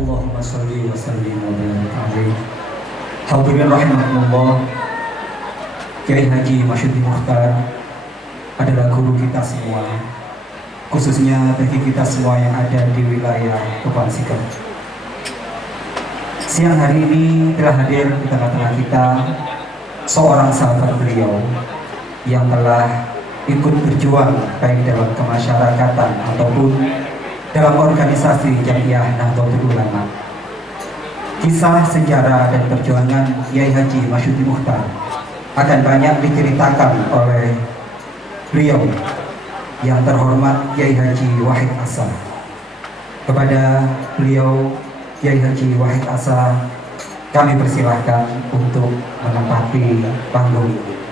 Allahumma sholli wa sallim wa barik alaihi. Hadirin rahimakumullah, Kiai Haji Masyudi Mukhtar adalah guru kita semua, khususnya bagi kita semua yang ada di wilayah Kepulauan Sikap. Siang hari ini telah hadir di tengah-tengah kita seorang sahabat beliau yang telah ikut berjuang baik dalam kemasyarakatan ataupun dalam organisasi Jamiah Nahdlatul Ulama. Kisah, sejarah, dan perjuangan Kiai Haji Masyudi Mukhtar akan banyak diceritakan oleh beliau yang terhormat Kiai Haji Wahid Asa. Kepada beliau Kiai Haji Wahid Asa, kami persilahkan untuk menempati panggung ini.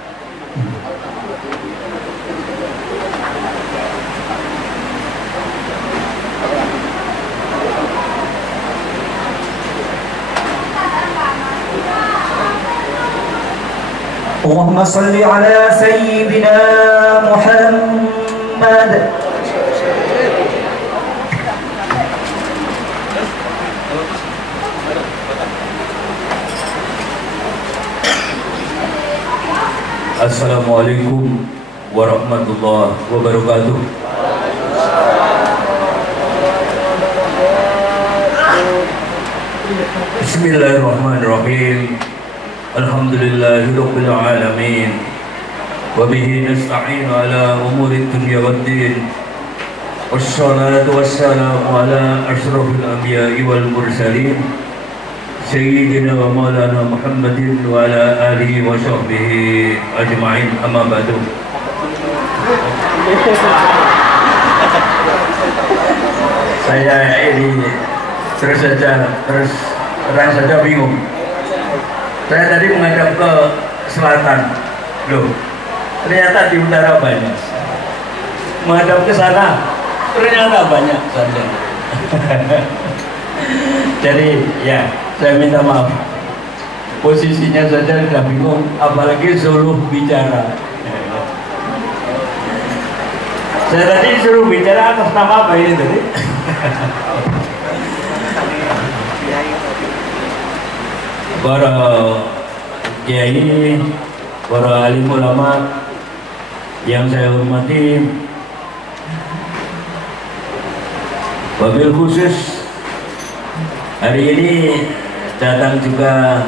Allahumma salli ala Sayyidina Muhammad. Assalamualaikum warahmatullahi wabarakatuh. Bismillahirrahmanirrahim. Alhamdulillahirabbil alamin. Wa bihi nasta'inu ala umuri dunya waddin. Wassalatu wassalamu ala asyrafil anbiya'i wal mursalin. Sayyidina wa maulana Muhammadin wa ala alihi wa sahbihi ajma'in, amma ba'du. Saya ini terus terang saja bingung. Saya tadi menghadap ke selatan, loh, ternyata di utara banyak. Menghadap ke sana, ternyata banyak saja. Jadi ya, saya minta maaf. Posisinya saja sudah bingung, apalagi suruh bicara. Saya tadi suruh bicara atas nama apa ini tadi? Para kiai, para alim ulama yang saya hormati, wabil khusus hari ini datang juga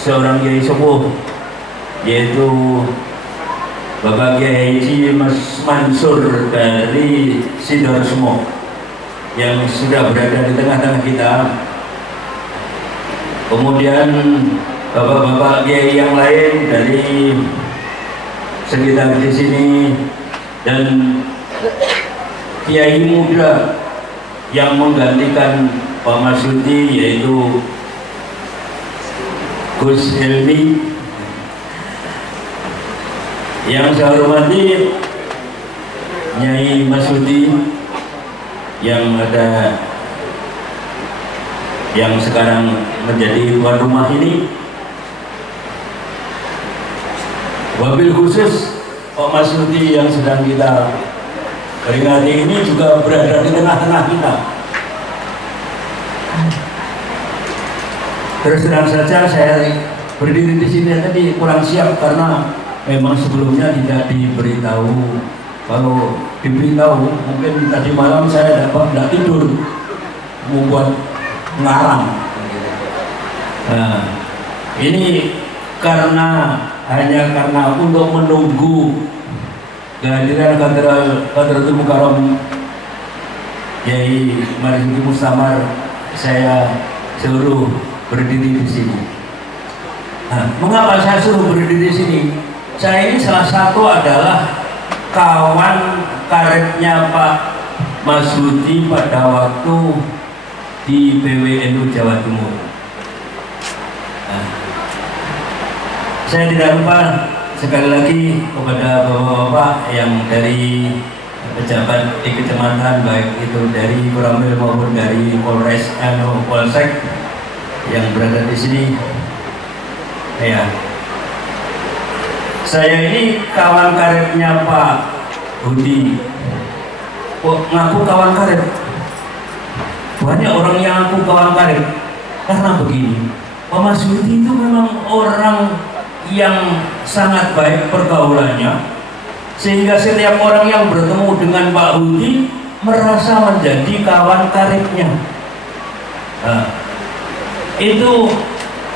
seorang kiai sepuh, yaitu Bapak Kiai Haji Mas Mansur dari Sidoarjo yang sudah berada di tengah-tengah kita. Kemudian bapak-bapak kiai yang lain dari sekitar di sini dan kiai muda yang menggantikan Pak Masyudi, yaitu Gus Helmi. Yang saya hormati Nyai Masyudi yang ada, yang sekarang menjadi tuan rumah ini. Wabil khusus Pak Masyudi yang sedang kita peringati ini juga berada di tengah-tengah kita. Terus terang saja saya berdiri di sini tadi kurang siap karena memang sebelumnya tidak diberitahu. Kalau diberitahu mungkin tadi malam saya tidak tidur, membuat ngarang. Nah, ini hanya karena untuk menunggu kehadiran Hadratul Mukarram Kiai Marzuki Mustamar, saya suruh berdiri di sini. Nah, mengapa saya suruh berdiri di sini? Saya ini salah satu adalah kawan karetnya Pak Masyudi pada waktu di PWNU Jawa Timur. Nah, saya tidak lupa sekali lagi kepada bapak-bapak yang dari pejabat di kecamatan, baik itu dari Koramil maupun dari Polres Polsek yang berada di sini. Ya, saya ini kawan karetnya Pak Budi. Kok ngaku kawan karet? banyak orang yang aku kawan karib karena begini. Pak Marsudi itu memang orang yang sangat baik pergaulannya, sehingga setiap orang yang bertemu dengan Pak Hudi merasa menjadi kawan karibnya. Nah, itu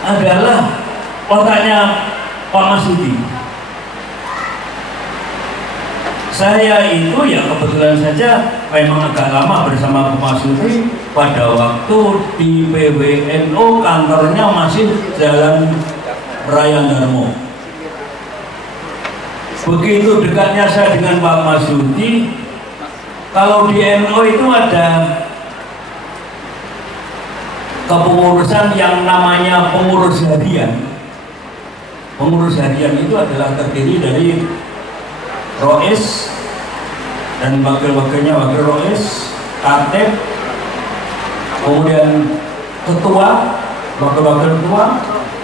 adalah otaknya Pak Marsudi. Saya itu ya kebetulan saja memang agak lama bersama Pak Marsudi. Pada waktu di PWNO kantornya masih Jalan Raya Darmo. Begitu dekatnya saya dengan Pak Marsudi. Kalau di NO itu ada kepengurusan yang namanya pengurus harian. Pengurus harian itu adalah terdiri dari Rois dan wakil-wakilnya, wakil Rois, Katib, kemudian ketua, wakil-wakil ketua,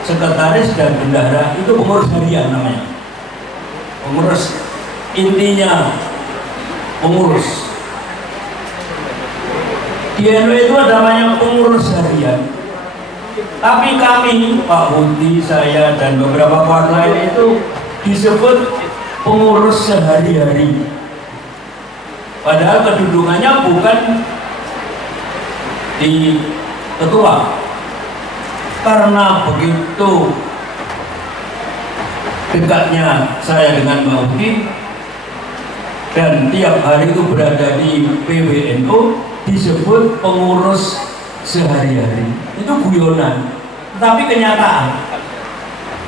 sekretaris dan bendahara. Itu pengurus harian namanya. Pengurus, intinya pengurus. Di NU itu ada namanya pengurus harian. Tapi kami, Pak Hudi, saya dan beberapa kawan lain itu disebut pengurus sehari-hari. Padahal kedudukannya bukan di ketua. Karena begitu dekatnya saya dengan Pak Hudi dan tiap hari itu berada di PWNO, disebut pengurus sehari-hari. Itu guyonan, tetapi kenyataan.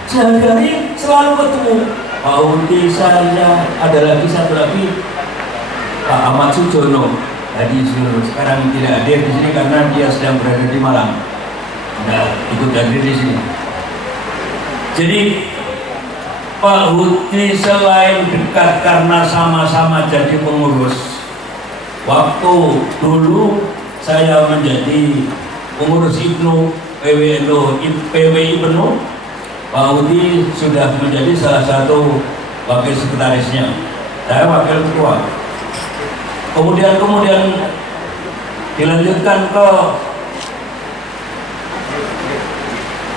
Sehari-hari selalu ketemu Pak Hudi, saya, ada lagi satu lagi Pak Ahmad Sujono. Tadi sekarang tidak hadir di sini karena dia sedang berada di Malang. Tidak ikut hadir di sini. Jadi Pak Hudi selain dekat karena sama-sama jadi pengurus. Waktu dulu saya menjadi pengurus IPNO, PWI penuh, Pak Hudi sudah menjadi salah satu wakil sekretarisnya. Saya wakil ketua. Kemudian dilanjutkan ke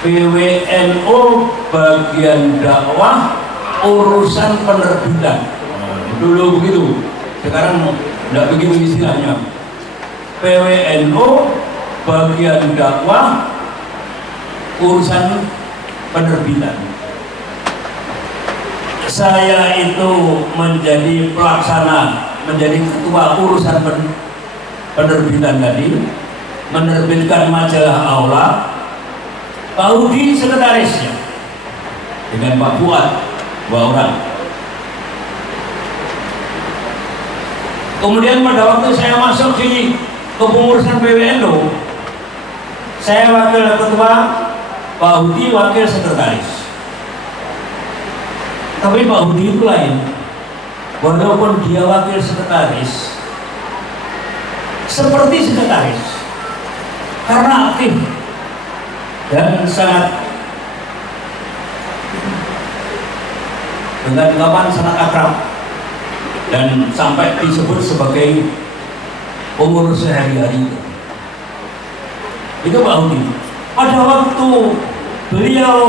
PWNO bagian dakwah urusan penerbitan. Dulu begitu, sekarang tidak begitu istilahnya. PWNO bagian dakwah urusan penerbitan. Saya itu menjadi pelaksana, menjadi ketua urusan penerbitan tadi, menerbitkan majalah Aula. Pak Hudi sekretarisnya dengan Pak Fuad, 2 orang. Kemudian pada waktu saya masuk di kepengurusan PWNO, saya wakil ketua, Pak Hudi wakil sekretaris. Tapi Pak Hudi itu lain. Walaupun dia wakil sekretaris, seperti sekretaris, karena aktif dan sangat dengan kawan sangat akrab dan sampai disebut sebagai pengurus sehari-hari. Itu Pak Hudi. Pada waktu beliau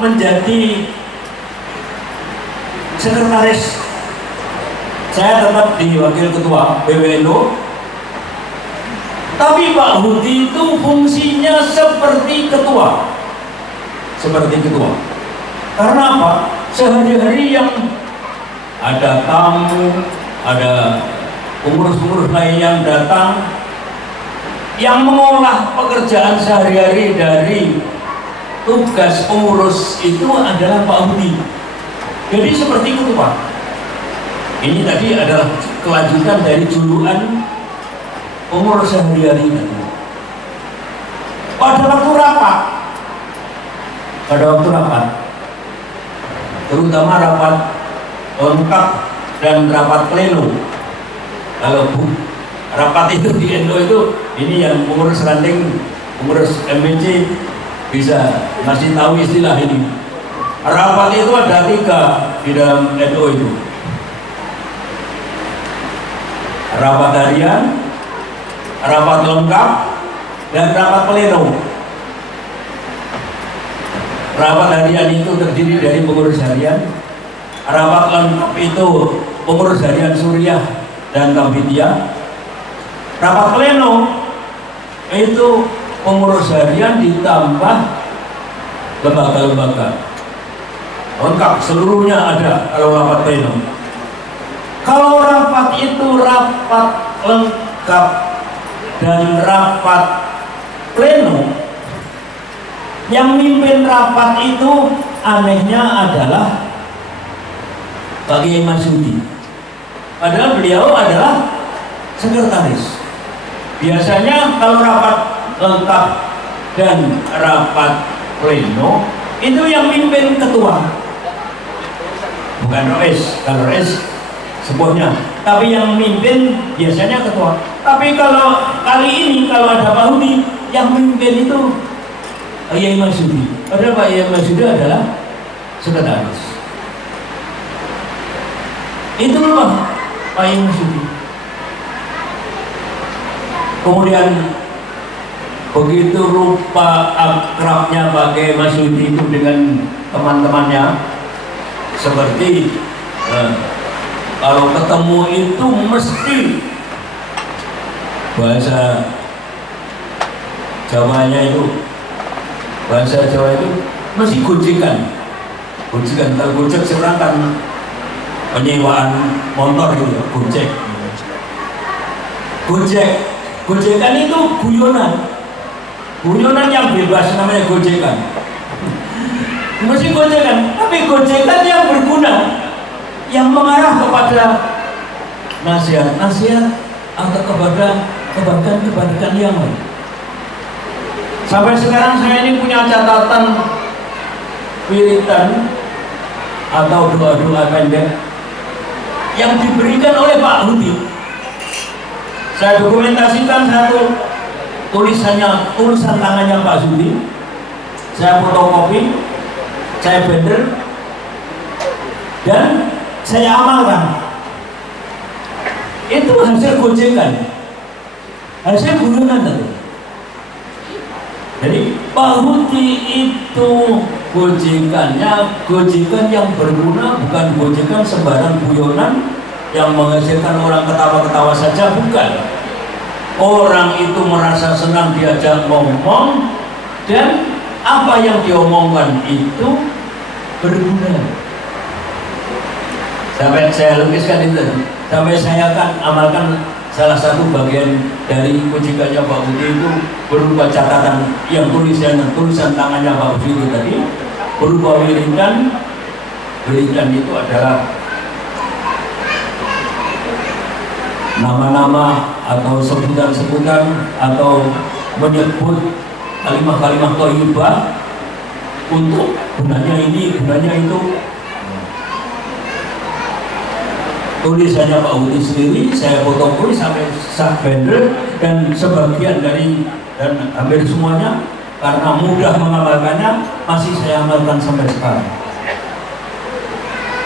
menjadi sekretaris, saya tetap di wakil ketua PWNO, tapi Pak Hudi itu fungsinya seperti ketua. Karena apa? Sehari-hari yang ada tamu, ada pengurus-pengurus lain yang datang, yang mengolah pekerjaan sehari-hari dari tugas pengurus itu adalah Pak Hudi. Jadi seperti ketua. Ini tadi adalah kelanjutan dari julukan pengurus sehari-hari tadi. Pada waktu rapat, terutama rapat lengkap dan rapat pleno. Kalau rapat itu di NU itu, ini yang pengurus ranting, pengurus MBC bisa ngasih tahu istilah ini. Rapat itu ada 3 di dalam NU itu. Rapat harian, rapat lengkap, dan rapat pleno. Rapat harian itu terdiri dari pengurus harian, rapat lengkap itu pengurus harian Suriah dan Taubidiyah, rapat pleno itu pengurus harian ditambah lembaga-lembaga, lengkap seluruhnya ada kalau rapat pleno. Kalau rapat itu rapat lengkap dan rapat pleno, yang mimpin rapat itu anehnya adalah Pak Kiai Marsudi. Padahal beliau adalah sekretaris. Biasanya kalau rapat lengkap dan rapat pleno itu yang mimpin ketua, bukan rois. Kalau rois sebuahnya, tapi yang mimpin biasanya ketua. Tapi kalau kali ini kalau ada Pak Hudi, yang mimpin itu Pak Kiai Marsudi. Padahal Pak Kiai Marsudi adalah sekretaris. Itu loh Pak Kiai Marsudi. Kemudian begitu rupa akrabnya Pak Kiai Marsudi itu dengan teman-temannya, seperti kalau ketemu itu mesti bahasa Jawanya itu, bahasa Jawa itu mesti gojekan. Gojekan, kalau gojek sekarang kan penyewaan motor itu, gojek. Gojekan itu guyonan. Guyonan yang bebas namanya gojekan. Mesti gojekan, tapi gojekan yang berguna, yang mengarah kepada nasihat atau kepada kebaikan yang lain. Sampai sekarang saya ini punya catatan wiritan atau doa-doa pendek yang diberikan oleh Pak Hudi. Saya dokumentasikan satu tulisan tangannya Pak Hudi. Saya fotokopi, saya bender, dan saya amalkan. Itu hasil gojekan, hasil guyonan tadi. Jadi Pak Hudi itu gojekan yang berguna, bukan gojekan sembarang guyonan yang menghasilkan orang ketawa-ketawa saja, bukan. Orang itu merasa senang diajak ngomong dan apa yang diomongkan itu berguna. Sampai saya lukiskan itu, sampai saya akan amalkan salah satu bagian dari gojekannya Pak Hudi itu berupa catatan yang tulisan tangannya Pak Hudi itu tadi, berupa wiridan. Wiridan itu adalah nama-nama atau sebutan-sebutan atau menyebut kalimat-kalimat thayyibah untuk gunanya ini, gunanya itu. Tulisannya Pak Hudi sendiri saya fotokopi sampai bender, dan sebagian dari dan hampir semuanya karena mudah mengamalkannya masih saya amalkan sampai sekarang.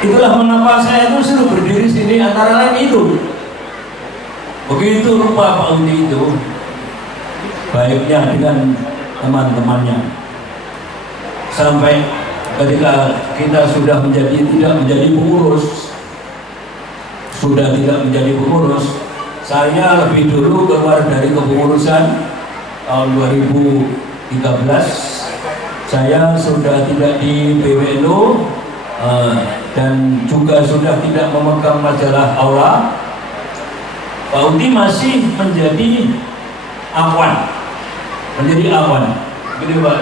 Itulah mengapa saya itu sudah berdiri sini, antara lain itu. Begitu rupa Pak Hudi itu baiknya dengan teman-temannya, sampai ketika kita sudah tidak menjadi pengurus, saya lebih dulu keluar dari kepengurusan tahun 2013. Saya sudah tidak di PWNU dan juga sudah tidak memegang majalah Aula. Pak Hudi masih menjadi awan. Jadi Pak,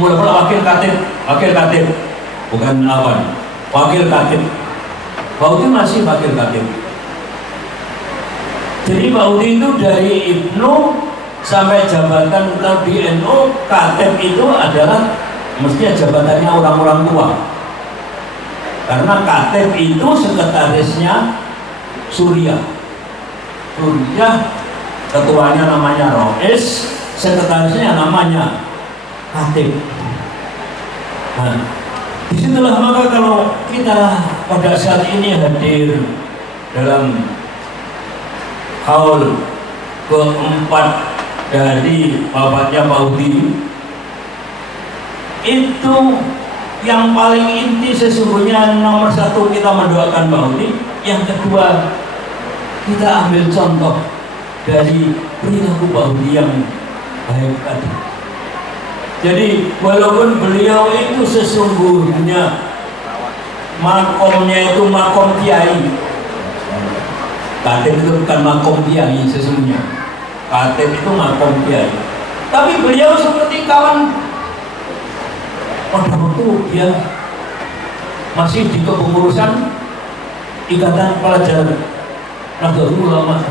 mula-mula wakil katib, bukan awan, wakil katib. Pak Hudi masih wakil katib. Jadi Pak Hudi itu dari Ibnu sampai jabatan di NU, katib itu adalah mestinya jabatannya orang-orang tua. Karena katib itu sekretarisnya Suriah, ketuanya namanya Rois, sekretarisnya namanya katib. Nah, disitulah maka kalau kita pada saat ini hadir dalam haul keempat dari bapaknya Pak Udi, itu yang paling inti sesungguhnya nomor satu kita mendoakan Pak Udi, yang kedua kita ambil contoh dari perilaku Pak Udi yang baik tadi. Jadi walaupun beliau itu sesungguhnya makomnya itu makom kiai, Katib itu bukan makom kiai sesungguhnya, Katib itu makom kiai, tapi beliau seperti kawan pada waktu dia masih di kepengurusan Ikatan Pelajar Nahdlatul Ulama.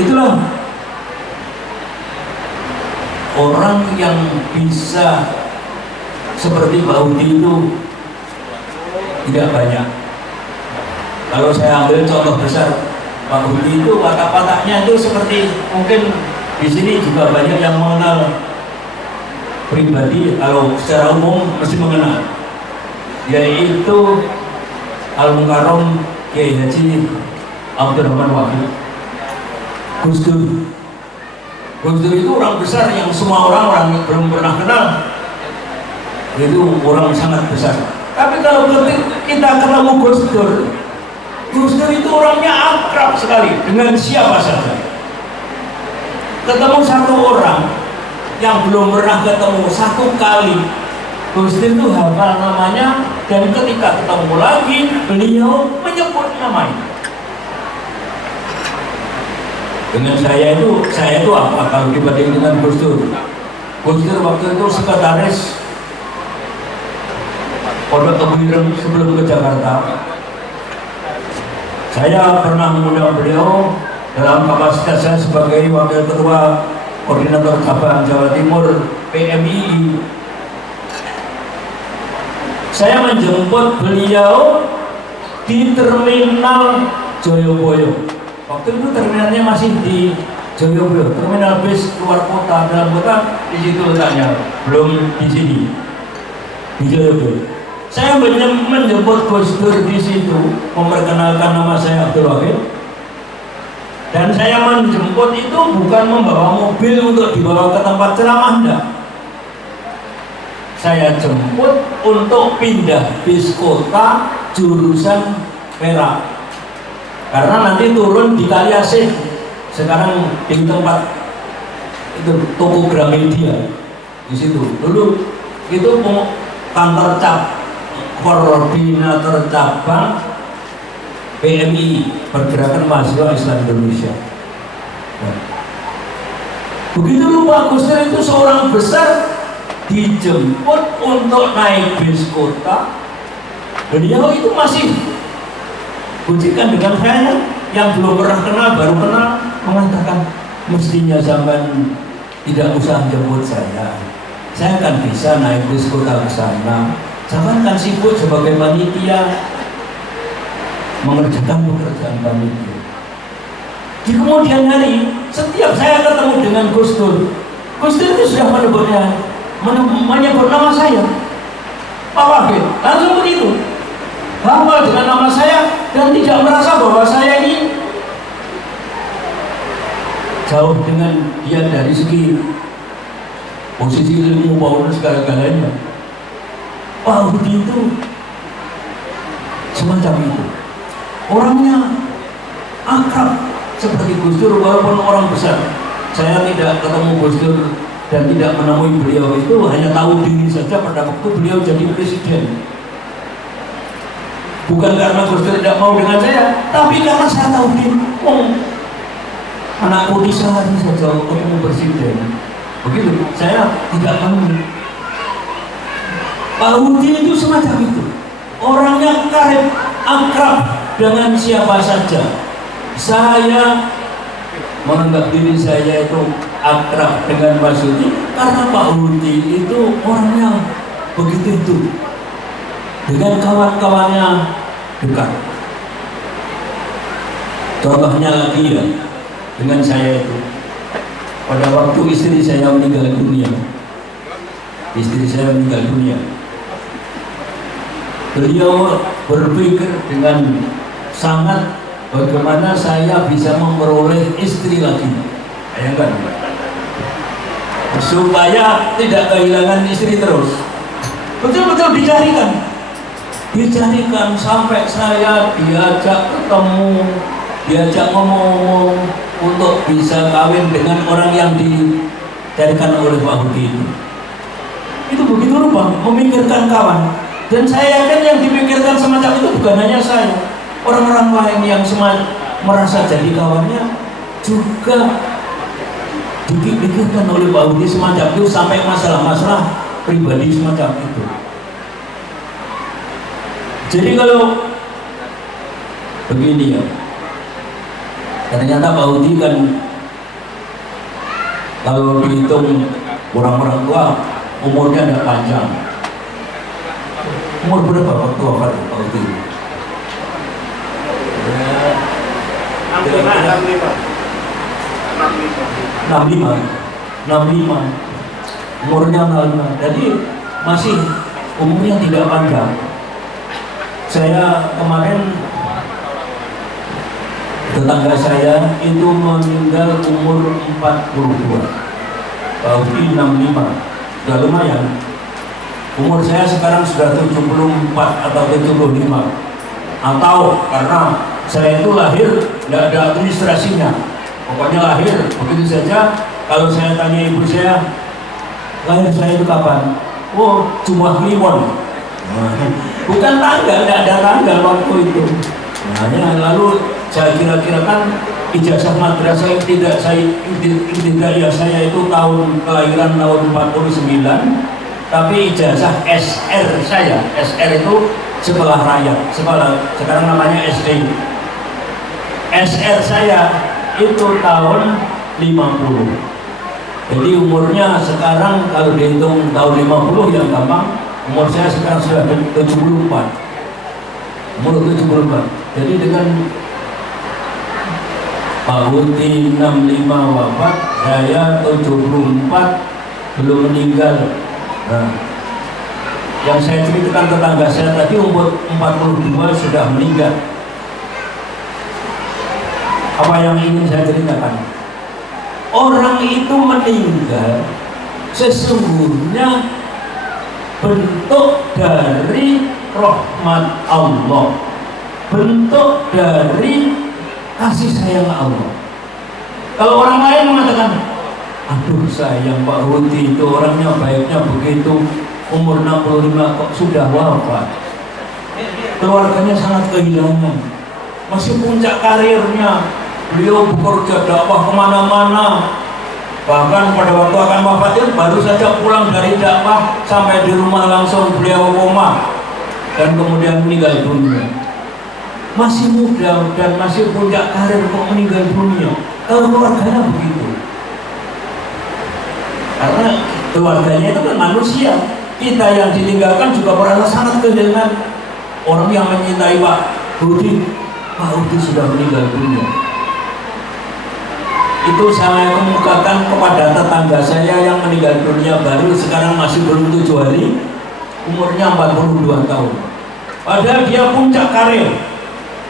Itulah orang yang bisa seperti Pak Udi itu tidak banyak. Kalau saya ambil contoh besar Pak Udi itu, watak-wataknya itu seperti, mungkin di sini juga banyak yang mengenal pribadi, kalau secara umum mesti mengenal, yaitu Al-Mukarram Kiai Haji Abdurrahman Wahid Gus Dur. Gus Dur itu orang besar yang semua orang yang belum pernah kenal, itu orang sangat besar. Tapi kalau kita ketemu Gus Dur itu orangnya akrab sekali dengan siapa saja. Ketemu satu orang yang belum pernah ketemu satu kali, Gus Dur itu hafal namanya, dan ketika ketemu lagi beliau menyebut namanya. Dengan saya itu apa kalau dibanding dengan Gus Dur? Gus Dur waktu itu sekretaris Pondok Tebu sebelum ke Jakarta. Saya pernah mengundang beliau dalam kapasitas saya sebagai wakil ketua koordinator cabang Jawa Timur PMII. Saya menjemput beliau di terminal Joyoboyo. Waktu itu terminalnya masih di Joyoboyo, terminal bis luar kota, dalam kota di situ letaknya, belum di sini, di Joyoboyo. Saya menjemput Gus Dur di situ, memperkenalkan nama saya Abdul Wahid, dan saya menjemput itu bukan membawa mobil untuk dibawa ke tempat ceramah, enggak. Saya jemput untuk pindah bis kota jurusan Perak, karena nanti turun di Kaliasih, sekarang di tempat itu toko Gramedia di situ. Dulu itu kantor koordinator cabang PMI, Pergerakan Mahasiswa Islam Indonesia. Begitu lupa Gus Dur itu seorang besar, dijemput untuk naik bis kota, beliau itu masih ujikan dengan saya yang belum pernah kenal, baru kenal, mengatakan mestinya zaman tidak usah jemput saya kan bisa naik bis kota ke sana, zaman kan sibuk sebagai panitia mengerjakan pekerjaan panitia. Di kemudian hari, setiap saya ketemu dengan Gus Dur itu sudah menyebut nama saya, Pak Wahid, langsung begitu, hafal dengan nama saya, dan tidak merasa bahwa saya ini jauh dengan dia dari segi posisi ilmu maupun segala-galanya. Pak Udi itu semacam itu, orangnya akrab seperti Gus Dur, walaupun orang besar. Saya tidak ketemu Gus Dur dan tidak menemui beliau, itu hanya tahu diri saja pada waktu beliau jadi presiden. Bukan karena Gus Dur tidak mau dengan saya, tapi karena saya tahu diri, anak putih sehari saja ketemu presiden. Begitu, saya tidak mau. Pak Udi itu semacam itu, orangnya karib, akrab dengan siapa saja. Saya menganggap diri saya itu akrab dengan Mas Udi karena Pak Udi itu orangnya begitu itu, dengan kawan-kawannya dekat. Contohnya lagi ya, dengan saya itu, pada waktu istri saya meninggal dunia, beliau berpikir dengan sangat bagaimana saya bisa memperoleh istri lagi. Bayangkan, supaya tidak kehilangan istri terus, betul-betul dicarikan sampai saya diajak ketemu, diajak ngomong untuk bisa kawin dengan orang yang dicarikan oleh Pak Budi itu begitu rupa memikirkan kawan. Dan saya yakin yang dipikirkan semacam itu bukan hanya saya, orang-orang lain yang merasa jadi kawannya juga dipikirkan oleh Pak Budi semacam itu, sampai masalah-masalah pribadi semacam itu. Jadi kalau begini ya, ternyata Pak Budi kan kalau dihitung orang-orang tua umurnya tidak panjang. Umur berapa waktu wafat Pak Budi? 65. Umurnya 65. Jadi masih umurnya tidak panjang. Saya kemarin, tetangga saya itu meninggal umur 42, Pak Budi 65, sudah lumayan. Umur saya sekarang sudah 74 atau 75, atau karena saya itu lahir tidak ada administrasinya, pokoknya lahir begitu saja. Kalau saya tanya ibu saya, lahir saya itu kapan? Oh, cuma kliwon. Bukan tanggal, tidak ada tanggal waktu itu. Nah, lalu saya kira-kirakan ijazah madrasah yang tidak ya saya itu kelahiran tahun 49, tapi ijazah SR saya, SR itu sekolah rakyat, sekarang namanya SD. SR saya itu tahun 50. Jadi umurnya sekarang kalau dihitung tahun 50 yang gampang, umur saya sekarang sudah 74. Umur 74. Jadi dengan Pak Budi 65 wafat, saya 74 belum meninggal. Nah, yang saya ceritakan tetangga saya tadi umur 42 sudah meninggal. Apa yang ingin saya ceritakan? Orang itu meninggal sesungguhnya bentuk dari rahmat Allah, bentuk dari kasih sayang Allah. Kalau orang lain mengatakan, aduh sayang Pak Budi itu orangnya baiknya begitu, umur 65 kok sudah wafat, keluarganya sangat kehilangan, masih puncak karirnya, beliau bekerja dakwah kemana-mana, bahkan pada waktu akan wafat itu baru saja pulang dari dakwah, sampai di rumah langsung beliau koma dan kemudian meninggal dunia. Masih muda dan masih puncak karir kok meninggal dunia. Kalau keluarganya begitu, karena keluarganya itu kan manusia. Kita yang ditinggalkan juga merasa sangat kehilangan orang yang mencintai Pak Budi. Pak Budi sudah meninggal dunia. Itu saya kemukakan kepada tetangga saya yang meninggal dunia baru, sekarang masih belum 7 hari, umurnya 42 tahun. Padahal dia puncak karir,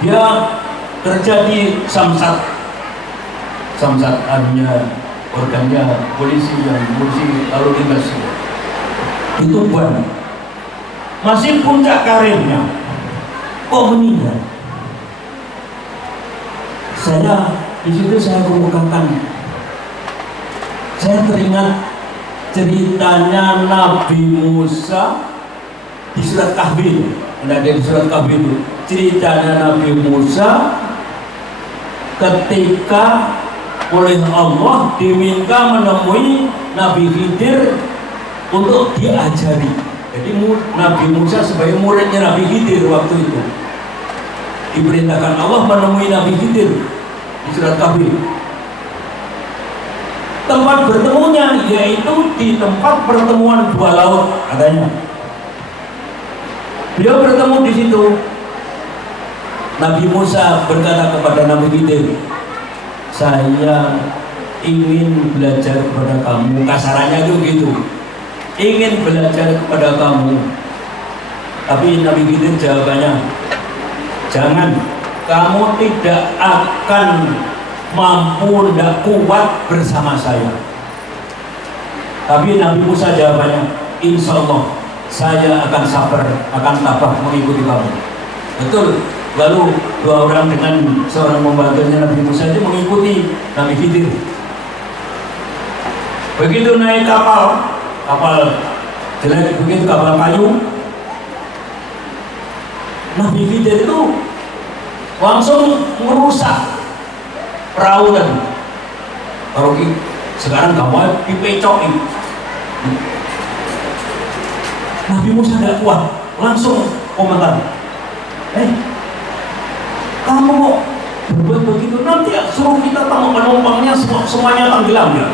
dia kerja di Samsat organnya polisi lalu lintas itu Ban, masih puncak karirnya, kok meninggal. Di situ saya kemukakan, saya teringat ceritanya Nabi Musa di surat Kahfi. Ada di surat Kahfi itu ceritanya Nabi Musa ketika oleh Allah diminta menemui Nabi Khidir untuk diajari. Jadi Nabi Musa sebagai muridnya Nabi Khidir waktu itu diperintahkan Allah menemui Nabi Khidir di surat Kahfi. Tempat bertemunya yaitu di tempat pertemuan dua laut katanya. Beliau bertemu di situ. Nabi Musa berkata kepada Nabi Khidir, saya ingin belajar kepada kamu, kasarannya itu gitu, ingin belajar kepada kamu. Tapi Nabi Khidir jawabannya, jangan, kamu tidak akan mampu, tidak kuat bersama saya. Tapi Nabi Musa jawabannya, insya Allah saya akan sabar, akan tabah mengikuti kamu. Betul. Lalu dua orang dengan seorang pembantunya Nabi Musa itu mengikuti Nabi Khidir. Begitu naik kapal jelek begitu, kapal kayu, Nabi Khidir itu langsung merusak perahu tadi. Kalau sekarang kamu dipecokin, Nabi Musa tidak kuat, langsung komentar, kamu kok berbuat begitu, nanti suruh kita tamu penumpangnya semuanya tenggelam ya.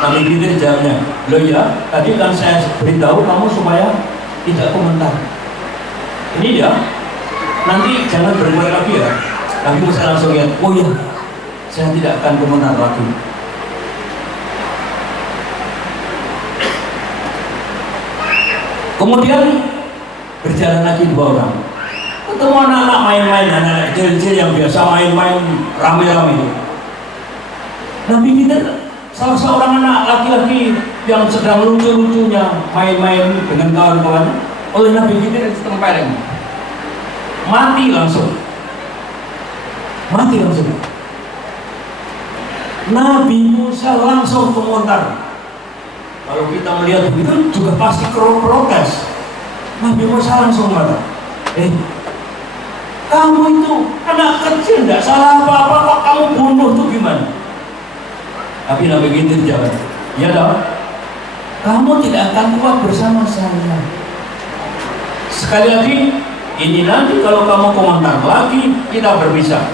Nabi Khidir jawabnya, loh ya, tadi kan saya beritahu kamu supaya tidak komentar. Ini dia, nanti jangan berbuat lagi ya. Nabi Musa langsung lihat, oh ya, saya tidak akan komentar lagi. Kemudian berjalan lagi dua orang, ketemu anak-anak main-main, anak kecil-kecil yang biasa main-main rame-rame. Nabi Khidir, salah seorang anak laki-laki yang sedang lucu-lucunya main-main dengan kawan-kawan, oleh Nabi Khidir ditempeleng, mati langsung. Nabi Musa langsung komentar. Kalau kita melihat begitu juga pasti protes. Nabi Musa langsung marah. Kamu itu anak kecil, tidak salah apa-apa, kok kamu bunuh tuh gimana? Tapi Nabi Khidir jawab, ya dong, kamu tidak akan kuat bersama saya. Sekali lagi, ini nanti kalau kamu komentar lagi, kita berpisah.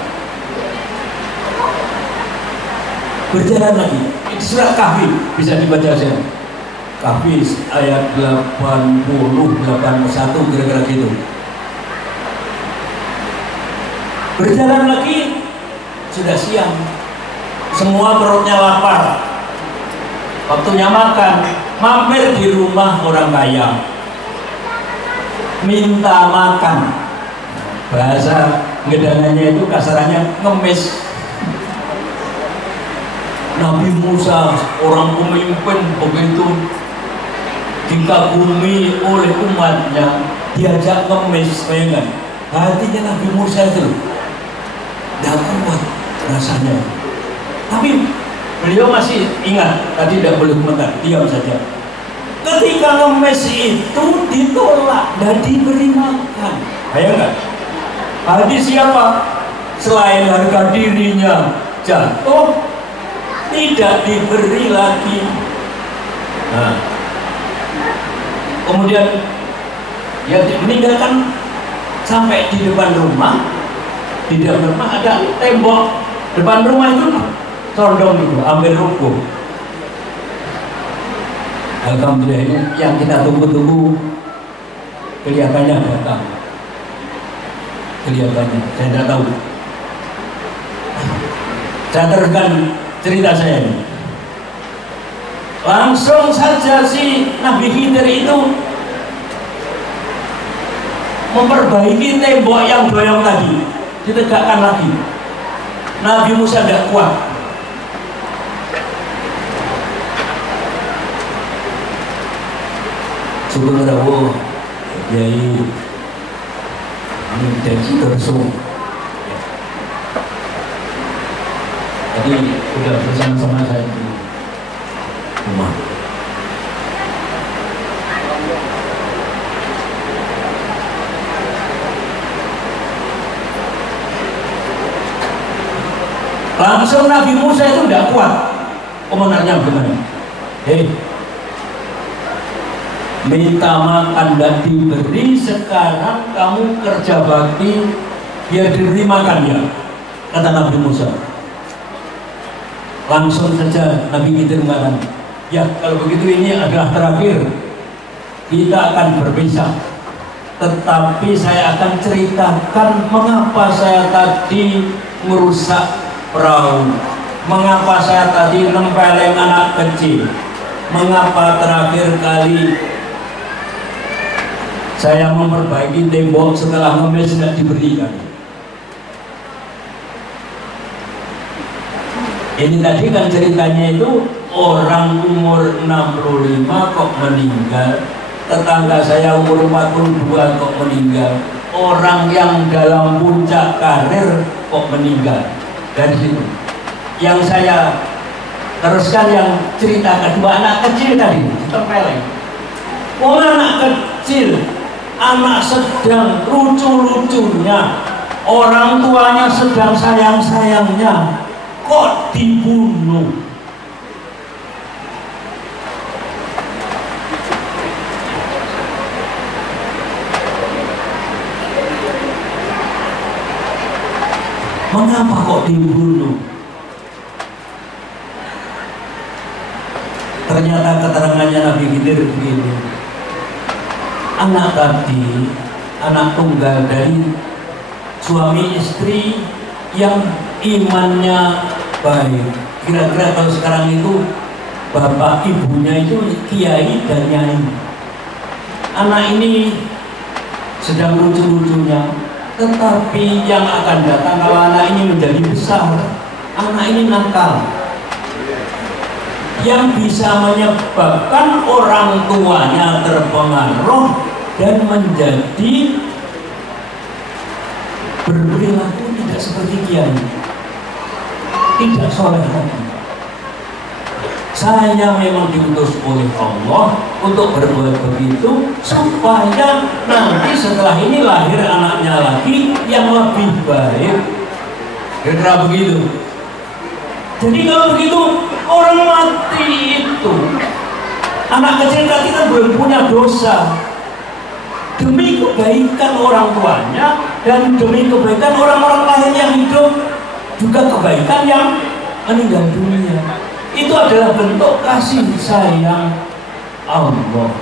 Berjalan lagi, ini surat Kahfi, bisa dibaca saya. Kahfi ayat 80, 81 kira-kira gitu. Berjalan lagi, sudah siang, semua perutnya lapar, waktunya makan. Mampir di rumah orang kaya, minta makan. Bahasa ngedangannya itu kasarannya ngemis. Nabi Musa, orang pemimpin begitu dikagumi oleh umatnya, diajak ngemis, bayangkan hatinya Nabi Musa itu tidak kuat rasanya. Tapi beliau masih ingat, tadi tidak boleh komentar, diam saja. Ketika ngemis itu ditolak dan diberi makan, bayangkan hati siapa? Selain harga dirinya jatuh, tidak diberi lagi. Nah, kemudian ya meninggalkan sampai di depan rumah. Di depan rumah ada tembok depan rumah itu condong itu, hampir rubuh. Alhamdulillah, ini yang kita tunggu-tunggu kelihatannya datang. Kelihatannya, saya tidak tahu. Saya teruskan cerita saya ini. Langsung saja si Nabi Khidir itu memperbaiki tembok yang goyang tadi, ditegakkan lagi. Nabi Musa tidak kuat. Subhanallah, Kiai ini janji tersung. Tadi sudah bersama-sama saya di rumah. Langsung Nabi Musa itu tidak kuat. Komentarnya bagaimana? Minta makan dan diberi, sekarang kamu kerja bakti biar diberi makan ya, kata Nabi Musa. Langsung saja Nabi Khidir mengatakan, ya kalau begitu ini adalah terakhir, kita akan berpisah. Tetapi saya akan ceritakan mengapa saya tadi merusak perahu, mengapa saya tadi nempeleng anak kecil, mengapa terakhir kali saya memperbaiki tembok setelah ngemis tidak diberikan. Ini tadi kan ceritanya itu orang umur 65 kok meninggal, tetangga saya umur 42 kok meninggal, orang yang dalam puncak karir kok meninggal. Dari situ yang saya teruskan, yang cerita kedua, anak kecil tadi terpeleng. Anak kecil, anak sedang lucu-lucunya, orang tuanya sedang sayang-sayangnya, kok dibunuh. Mengapa kok dibunuh? Ternyata keterangannya Nabi Khidir begini. Anak tadi, anak tunggal dari suami istri yang imannya baik. Kira-kira kalau sekarang itu bapak ibunya itu kiai dan nyai. Anak ini sedang lucu-lucunya, tetapi yang akan datang kalau anak ini menjadi besar, anak ini nakal, yang bisa menyebabkan orang tuanya terpengaruh dan menjadi berperilaku tidak seperti kiai, tidak soleh lagi. Saya memang diutus oleh Allah untuk berbuat begitu supaya nanti setelah ini lahir anaknya lagi yang lebih baik. Kira-kira begitu. Jadi kalau begitu, orang mati itu, anak kecil tadi kan belum punya dosa, demi kebaikan orang tuanya dan demi kebaikan orang-orang lain yang hidup, juga kebaikan yang meninggal dunia. Itu adalah bentuk kasih sayang Allah.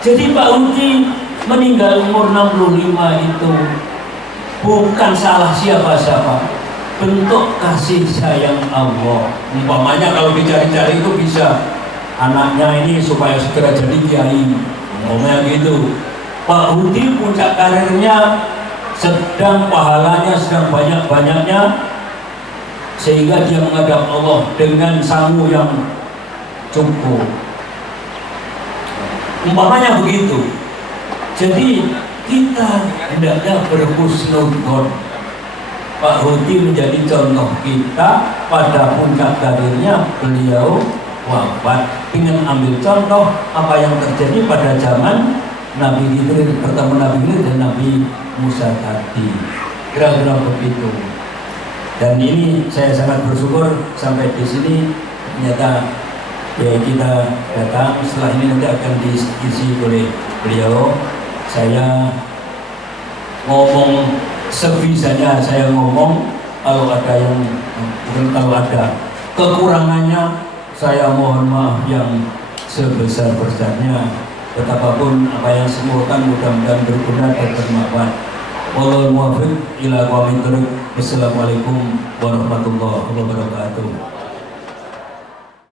Jadi Pak Uti meninggal umur 65 itu bukan salah siapa-siapa, bentuk kasih sayang Allah. Umpamanya kalau dicari-cari itu bisa anaknya ini supaya segera jadi kiai, umpamanya gitu. Pak Uti puncak karirnya sedang pahalanya sedang banyak-banyaknya, sehingga dia menghadap Allah dengan sangu yang cukup. Umpamanya begitu. Jadi kita hendaknya berhusnudzon. Pak Hudi menjadi contoh kita pada puncak karirnya, beliau wafat. Ingin ambil contoh apa yang terjadi pada zaman Nabi Khidir, bertemu Nabi Khidir dan Nabi Musa tadi. Kira-kira begitu. Dan ini saya sangat bersyukur sampai di sini ternyata ya kita datang. Setelah ini nanti akan diisi oleh beliau. Saya ngomong sebisanya, saya ngomong. Kalau ada yang kalau ada kekurangannya, saya mohon maaf yang sebesar-besarnya. Betapapun apa yang semoga mudah-mudahan berguna dan bermanfaat. Wallahul muwaffiq ila aqwamit thoriq. Wassalamualaikum warahmatullahi wabarakatuh.